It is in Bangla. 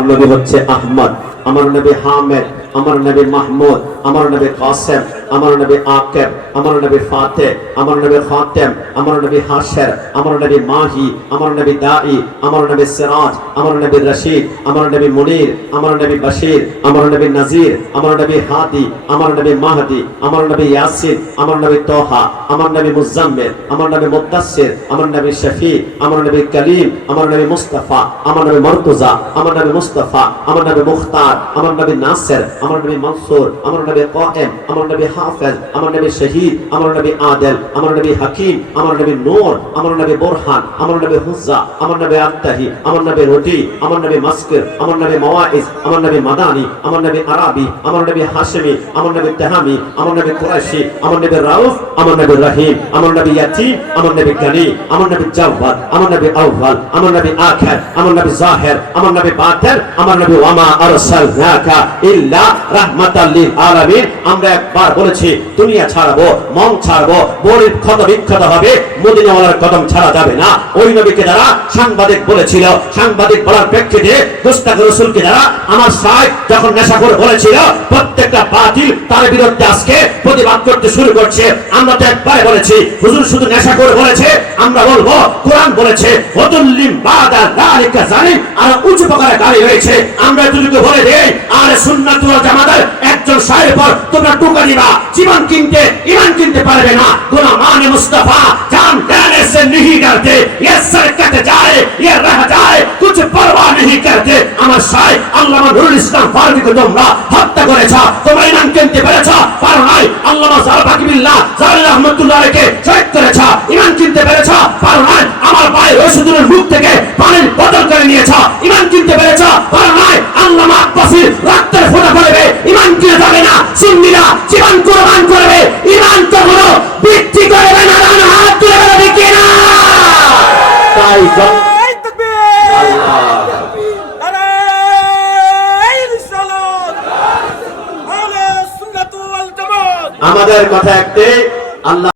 আমার নবী হচ্ছে আহমদ আমার নবী হামেদ আমার নবী মাহমুদ আমার নবী কাসেম আমার নবী আকেব আমার নবী ফাতে আমার নবী ফাতেম আমার নবী হাশের আমার নবী মাহি আমার নবী দাই আমার নবী সিরাজ আমার নবী রশিদ আমার নবী মুনির আমার নবী বশির আমার নবী নজির আমার নবী হাদি আমার নবী মাহদি আমার নবী ইয়াসিন আমার নবী তোহা আমার নবী মুজাম্মিল আমার নবী মুদাসসির আমার নবী শফি আমার নবী কলিম আমার নবী মুস্তাফা আমার নবী মর্তুজা আমার নবী মুস্তাফা আমার নবী মুখতার আমার নবী নাসির আমার নবী মনসুর আমার নবী কায়েম আমার নবী হাফেজ আমার নবী শহীদ আমার নবী আদেল আমার নবী হাকিম আমার নবী নূর আমার নবী বোরহান আমার নবী হুজ্জা আমার নবী আত্তাহি আমার নবী রুটি আমার নবী মাসকির আমার নবী মাওয়াইজ আমার নবী মাদানি আমার নবী আরাবি আমার নবী হাশমি আমার নবী তেহামি আমার নবী কুরাইশি আমার নবী রাউফ আমার নবী রহিম আমার নবী ইয়াতিম আমার নবী গানি আমার নবী জাওয়াদ আমার নবী আউয়াল আমার নবী আখির আমার নবী জাহির আমার নবী বাতির আমার নবী ওয়ামা আরসালনাকা ইল্লা রাহমাতাল লিল আলামিন আমরা একবার বলেছি, দুনিয়া ছাড়বো, মন ছাড়বো, গরিব ক্ষত বিক্ষত হবে, মদিনাওয়ালার কদম ছাড়া যাবে না। ওই নবীকে যারা সাংবাদিক বলেছিল, সাংবাদিক বলার প্রেক্ষিতে দুস্তাক রসুলকে যারা আমার সাহেব যখন নেশা করে বলেছিল, প্রত্যেকটা বাতিল তার বিরুদ্ধে আজকে প্রতিবাদ করতে শুরু করছে। আমরা তো একবারে বলেছি, হুজুর শুধু নেশা করে বলেছে, আমরা বলব, কোরআন বলেছে হদুল্লিম বাদা যালিকা জালিম আর উঁচু প্রকারে গাড়ি হয়েছে আমরা এতটুকু বলে দেই আর সুন্নাতুল জামাতের একজন তোমরা টুকা দিবা জীবন কিনতে ইমান কিনতে পারবে না গোলাম মানে মুস্তাফা जान देने से नहीं डरते ये सरकत जाए ये रह जाए कुछ परवाह नहीं करते আমার সাই আল্লামা নুরুল ইসলাম ফারুকীকে তোমরা হত্যা করেছ তোমরা ইমান কিনতে পেরেছ পারো নাই আল্লামা জাল বাকিবিল্লাহ জালিল রহমতুল্লাহকে শহীদ করেছ ইমান কিনতে পেরেছ পারো নাই জীবন কোরবান করবে ইমান কখনো বৃদ্ধি করবে না ডান হাত তুলে বেরোবে কিনা তাই! আমাদের কথা একটাই আল্লাহ